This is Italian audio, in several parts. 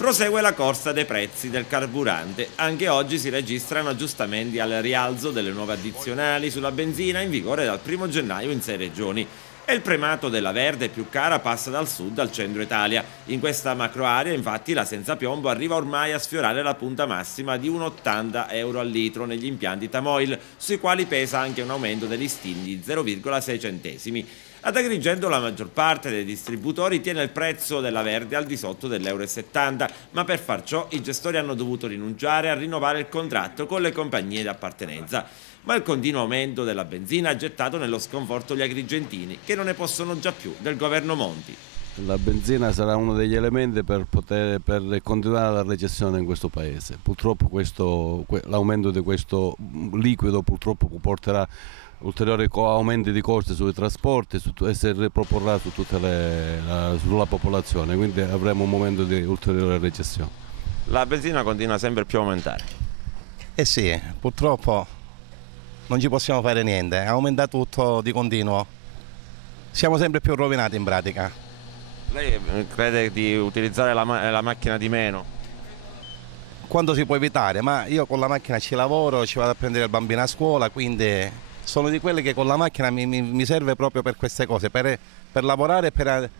Prosegue la corsa dei prezzi del carburante. Anche oggi si registrano aggiustamenti al rialzo delle nuove addizionali sulla benzina in vigore dal 1 gennaio in 6 regioni. E il primato della verde più cara passa dal sud al centro Italia. In questa macroarea, infatti, la senza piombo arriva ormai a sfiorare la punta massima di 1,80 euro al litro negli impianti Tamoil, sui quali pesa anche un aumento dei listini di 0,6 centesimi. Ad Agrigento la maggior parte dei distributori tiene il prezzo della verde al di sotto dell'1,70 euro, ma per far ciò i gestori hanno dovuto rinunciare a rinnovare il contratto con le compagnie di appartenenza. Ma il continuo aumento della benzina ha gettato nello sconforto gli agrigentini, che non ne possono già più del governo Monti. La benzina sarà uno degli elementi per continuare la recessione in questo paese. Purtroppo l'aumento di questo liquido purtroppo porterà ulteriori aumenti di costi sui trasporti e si riproporrà sulla popolazione, quindi avremo un momento di ulteriore recessione. La benzina continua sempre più a aumentare. Eh sì, purtroppo non ci possiamo fare niente, aumenta tutto di continuo, siamo sempre più rovinati in pratica. Lei crede di utilizzare la macchina di meno? Quando si può evitare, ma io con la macchina ci lavoro, ci vado a prendere il bambino a scuola, quindi sono di quelli che con la macchina mi serve proprio per queste cose, per lavorare e per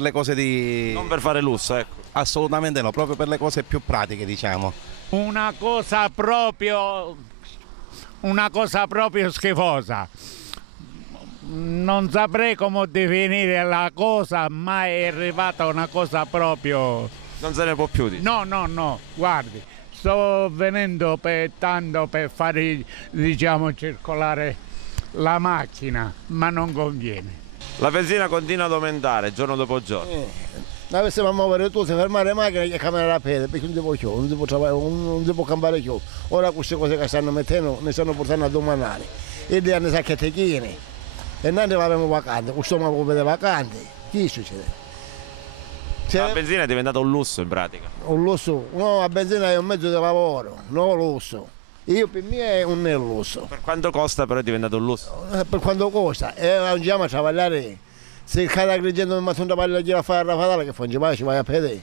le cose di... Non per fare lusso, ecco. Assolutamente no, proprio per le cose più pratiche, diciamo. Una cosa proprio schifosa. Non saprei come definire la cosa, ma è arrivata una cosa proprio... Non se ne può più dire. No, guardi, sto venendo tanto per fare, diciamo, circolare la macchina, ma non conviene. La benzina continua ad aumentare giorno dopo giorno. Dovessimo a muovere tu, se fermare le macchine e cambiare la pelle, perché non si può più, non si può cambiare più. Ora queste cose che stanno mettendo ne stanno portando a domanare. E lì hanno sacchettini. E noi ne avevamo vacanze, questo ma può vedere vacanze. Chi succede? La benzina è diventata un lusso in pratica. Un lusso? No, la benzina è un mezzo di lavoro, non un lusso. Io per me è un lusso. Per quanto costa però è diventato un lusso? Per quanto costa? E andiamo a lavorare. Se cada Agrigento mi mette un taglio a fare la fatale che fa, ci vai a pedere.